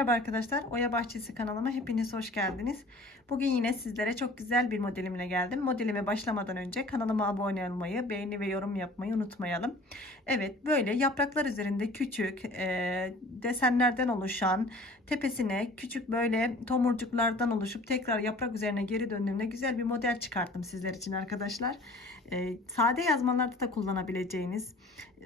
Merhaba arkadaşlar, Oya Bahçesi kanalıma hepiniz hoş geldiniz. Bugün yine sizlere çok güzel bir modelimle geldim. Modelime başlamadan önce kanalıma abone olmayı, beğeni ve yorum yapmayı unutmayalım. Evet, böyle yapraklar üzerinde küçük e, desenlerden oluşan, tepesine küçük böyle tomurcuklardan oluşup tekrar yaprak üzerine geri döndüğümde güzel bir model çıkarttım sizler için arkadaşlar. E, sade yazmalarda da kullanabileceğiniz,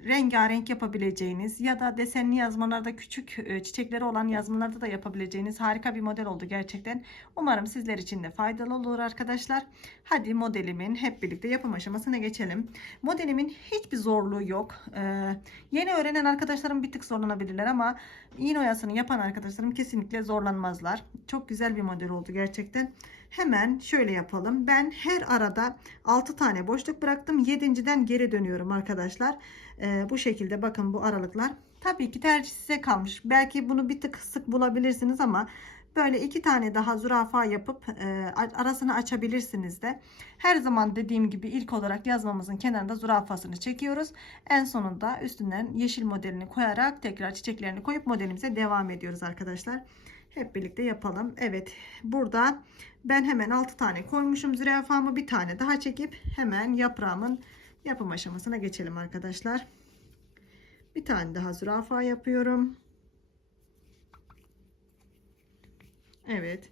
rengarenk yapabileceğiniz ya da desenli yazmalarda küçük e, çiçekleri olan yazmalarda da yapabileceğiniz harika bir model oldu gerçekten. Umarım sizler için de faydalı olur arkadaşlar. Hadi modelimin hep birlikte yapım aşamasına geçelim. Modelimin hiçbir zorluğu yok. Ee, yeni öğrenen arkadaşlarım bir tık zorlanabilirler ama iğne oyasını yapan arkadaşlarım kesinlikle zorlanmazlar. Çok güzel bir model oldu gerçekten. Hemen şöyle yapalım. Ben her arada 6 tane boşluk bıraktım. 7.den geri dönüyorum arkadaşlar. Ee, bu şekilde bakın bu aralıklar. Tabii ki tercih size kalmış. Belki bunu bir tık sık bulabilirsiniz ama böyle iki tane daha zürafa yapıp e, arasını açabilirsiniz de. Her zaman dediğim gibi ilk olarak yazmamızın kenarında zürafasını çekiyoruz. En sonunda üstünden yeşil modelini koyarak tekrar çiçeklerini koyup modelimize devam ediyoruz arkadaşlar. Hep birlikte yapalım. Evet burada ben hemen 6 tane koymuşum zürafamı bir tane daha çekip hemen yaprağımın yapım aşamasına geçelim arkadaşlar. Bir tane daha zürafa yapıyorum. Evet.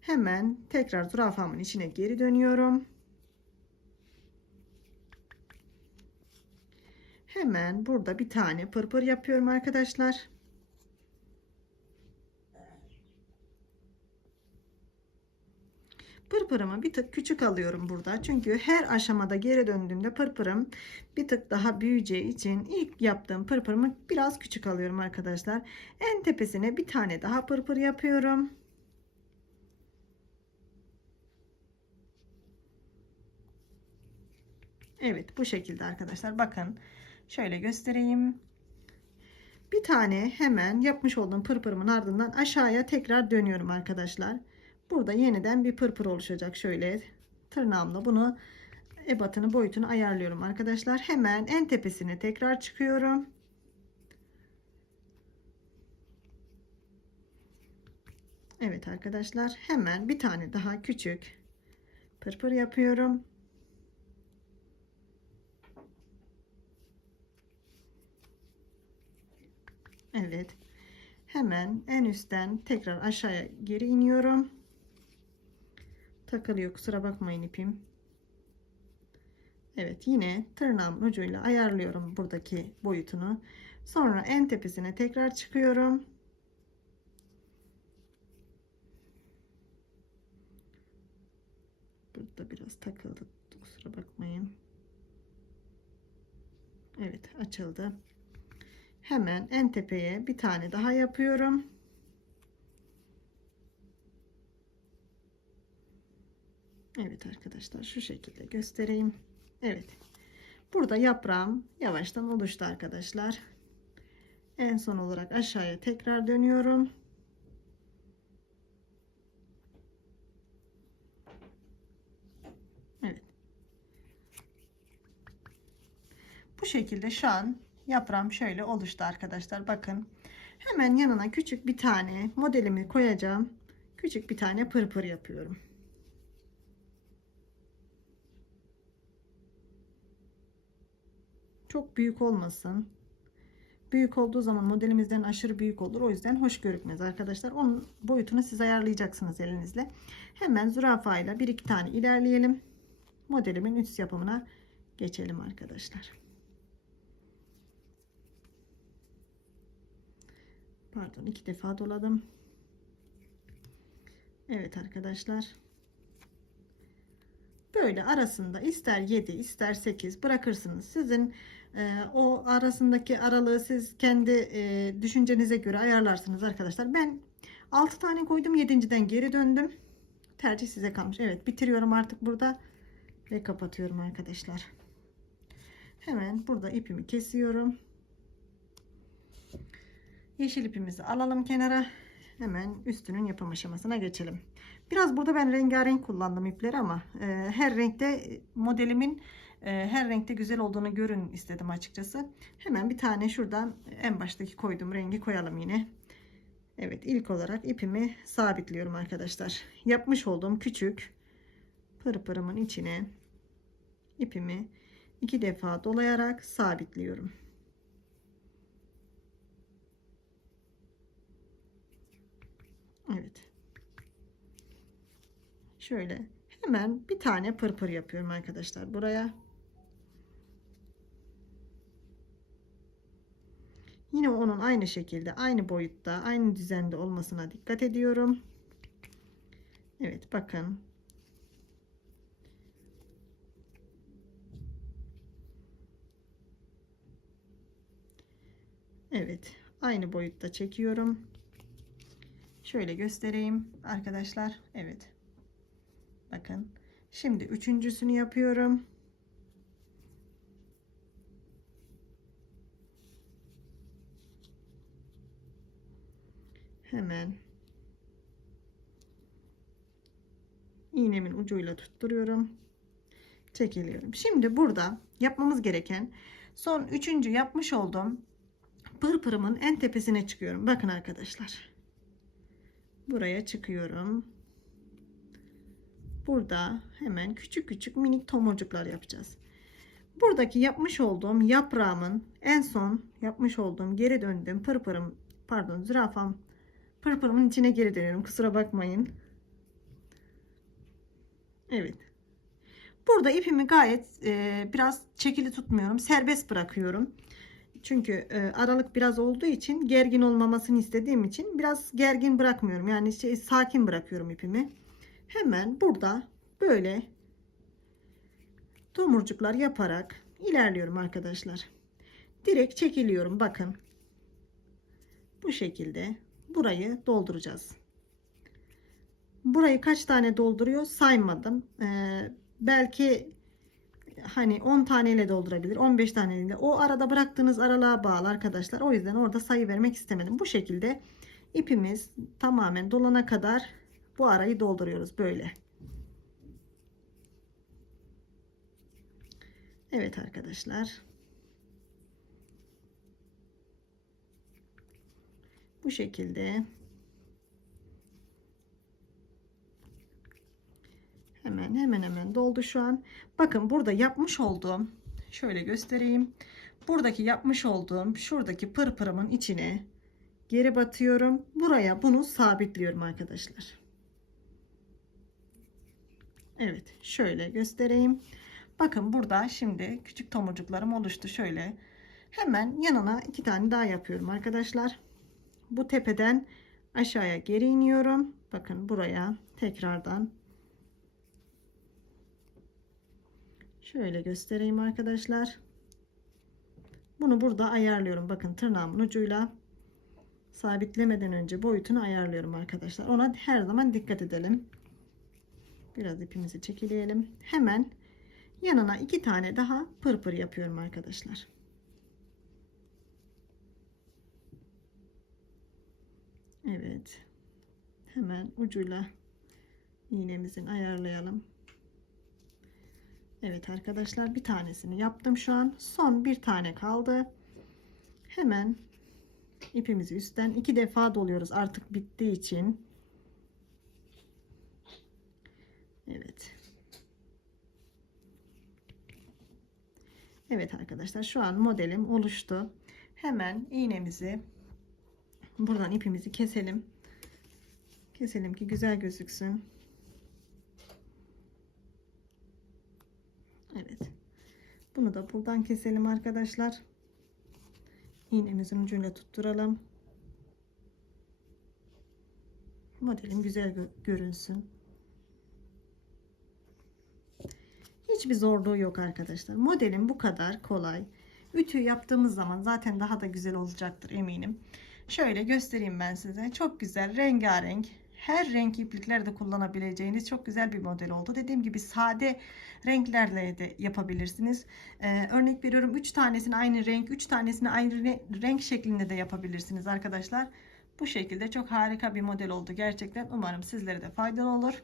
Hemen tekrar zürafamın içine geri dönüyorum. Hemen burada bir tane pırpır yapıyorum arkadaşlar. Pırpırımı bir tık küçük alıyorum burada. Çünkü her aşamada geri döndüğümde pırpırım bir tık daha büyüyeceği için ilk yaptığım pırpırımı biraz küçük alıyorum arkadaşlar. En tepesine bir tane daha pırpır yapıyorum. Evet bu şekilde arkadaşlar bakın şöyle göstereyim. Bir tane hemen yapmış olduğum pırpırımın ardından aşağıya tekrar dönüyorum arkadaşlar. Burada yeniden bir pırpır oluşacak şöyle tırnağımla bunu ebatını boyutunu ayarlıyorum arkadaşlar. Hemen en tepesine tekrar çıkıyorum. Evet arkadaşlar hemen bir tane daha küçük pırpır yapıyorum. Evet. Hemen en üstten tekrar aşağıya geri iniyorum. Takılıyor kusura bakmayın ipim. Evet yine tırnağımın ucuyla ayarlıyorum buradaki boyutunu. Sonra en tepesine tekrar çıkıyorum. Burada biraz takıldı. Kusura bakmayın. Evet açıldı. Hemen en tepeye bir tane daha yapıyorum. Evet arkadaşlar şu şekilde göstereyim. Evet. Burada yaprağım yavaştan oluştu arkadaşlar. En son olarak aşağıya tekrar dönüyorum. Evet. Bu şekilde şu an yaprağım şöyle oluştu arkadaşlar. Bakın. Hemen yanına küçük bir tane modelimi koyacağım. Küçük bir tane pırpır yapıyorum. Çok büyük olmasın. Büyük olduğu zaman modelimizden aşırı büyük olur. O yüzden hoş görükmez arkadaşlar. Onun boyutunu siz ayarlayacaksınız elinizle. Hemen zürafa ile bir iki tane ilerleyelim. Modelimin üst yapımına geçelim arkadaşlar. Pardon iki defa doladım. Evet arkadaşlar. Böyle arasında ister 7 ister 8 bırakırsınız. Sizin e, o arasındaki aralığı siz kendi e, düşüncenize göre ayarlarsınız arkadaşlar. Ben 6 tane koydum 7.den geri döndüm. Tercih size kalmış. Evet bitiriyorum artık burada ve kapatıyorum arkadaşlar. Hemen burada ipimi kesiyorum. Yeşil ipimizi alalım kenara. Hemen üstünün yapım aşamasına geçelim. Biraz burada ben rengarenk kullandım ipleri ama e, her renkte modelimin e, her renkte güzel olduğunu görün istedim açıkçası. Hemen bir tane şuradan en baştaki koyduğum rengi koyalım yine. Evet ilk olarak ipimi sabitliyorum arkadaşlar. Yapmış olduğum küçük pırpırımın içine ipimi iki defa dolayarak sabitliyorum. Evet. Şöyle hemen bir tane pırpır yapıyorum arkadaşlar buraya. Yine onun aynı şekilde, aynı boyutta, aynı düzende olmasına dikkat ediyorum. Evet bakın. Evet, aynı boyutta çekiyorum. Şöyle göstereyim arkadaşlar. Evet. Bakın. Şimdi üçüncüsünü yapıyorum. Hemen iğnemin ucuyla tutturuyorum. Çekiliyorum. Şimdi burada yapmamız gereken son üçüncü yapmış olduğum pırpırımın en tepesine çıkıyorum. Bakın arkadaşlar. Buraya çıkıyorum. Burada hemen küçük küçük minik tomurcuklar yapacağız. Buradaki yapmış olduğum yaprağımın en son yapmış olduğum geri döndüğüm pırpırım pardon zürafam pırpırımın içine geri dönüyorum. Kusura bakmayın. Evet. Burada ipimi gayet e, biraz çekili tutmuyorum. Serbest bırakıyorum. Çünkü e, aralık biraz olduğu için gergin olmamasını istediğim için biraz gergin bırakmıyorum. Yani şey, sakin bırakıyorum ipimi. Hemen burada böyle tomurcuklar yaparak ilerliyorum arkadaşlar. Direkt çekiliyorum. Bakın. Bu şekilde burayı dolduracağız. Burayı kaç tane dolduruyor saymadım. Ee, belki hani 10 taneyle doldurabilir 15 taneyle o arada bıraktığınız aralığa bağlı arkadaşlar o yüzden orada sayı vermek istemedim bu şekilde ipimiz tamamen dolana kadar bu arayı dolduruyoruz böyle Evet arkadaşlar bu şekilde Hemen hemen hemen doldu şu an. Bakın burada yapmış olduğum şöyle göstereyim. Buradaki yapmış olduğum şuradaki pırpırımın içine geri batıyorum. Buraya bunu sabitliyorum arkadaşlar. Evet şöyle göstereyim. Bakın burada şimdi küçük tomurcuklarım oluştu şöyle. Hemen yanına iki tane daha yapıyorum arkadaşlar. Bu tepeden aşağıya geri iniyorum. Bakın buraya tekrardan Şöyle göstereyim arkadaşlar. Bunu burada ayarlıyorum. Bakın tırnağımın ucuyla sabitlemeden önce boyutunu ayarlıyorum arkadaşlar. Ona her zaman dikkat edelim. Biraz ipimizi çekileyelim. Hemen yanına iki tane daha pırpır yapıyorum arkadaşlar. Evet. Hemen ucuyla iğnemizin ayarlayalım. Evet arkadaşlar bir tanesini yaptım şu an. Son bir tane kaldı. Hemen ipimizi üstten iki defa doluyoruz artık bittiği için. Evet. Evet arkadaşlar şu an modelim oluştu. Hemen iğnemizi buradan ipimizi keselim. Keselim ki güzel gözüksün. Evet. Bunu da buradan keselim arkadaşlar. İğnemizin ucuyla tutturalım. Modelim güzel görünsün. Hiçbir zorluğu yok arkadaşlar. Modelim bu kadar kolay. Ütü yaptığımız zaman zaten daha da güzel olacaktır eminim. Şöyle göstereyim ben size. Çok güzel rengarenk her renk ipliklerde kullanabileceğiniz çok güzel bir model oldu. Dediğim gibi sade renklerle de yapabilirsiniz. Ee, örnek veriyorum 3 tanesini aynı renk, 3 tanesini aynı renk şeklinde de yapabilirsiniz arkadaşlar. Bu şekilde çok harika bir model oldu gerçekten. Umarım sizlere de faydalı olur.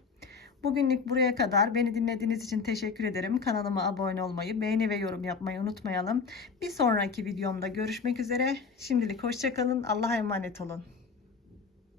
Bugünlük buraya kadar beni dinlediğiniz için teşekkür ederim. Kanalıma abone olmayı, beğeni ve yorum yapmayı unutmayalım. Bir sonraki videomda görüşmek üzere. Şimdilik hoşçakalın. Allah'a emanet olun.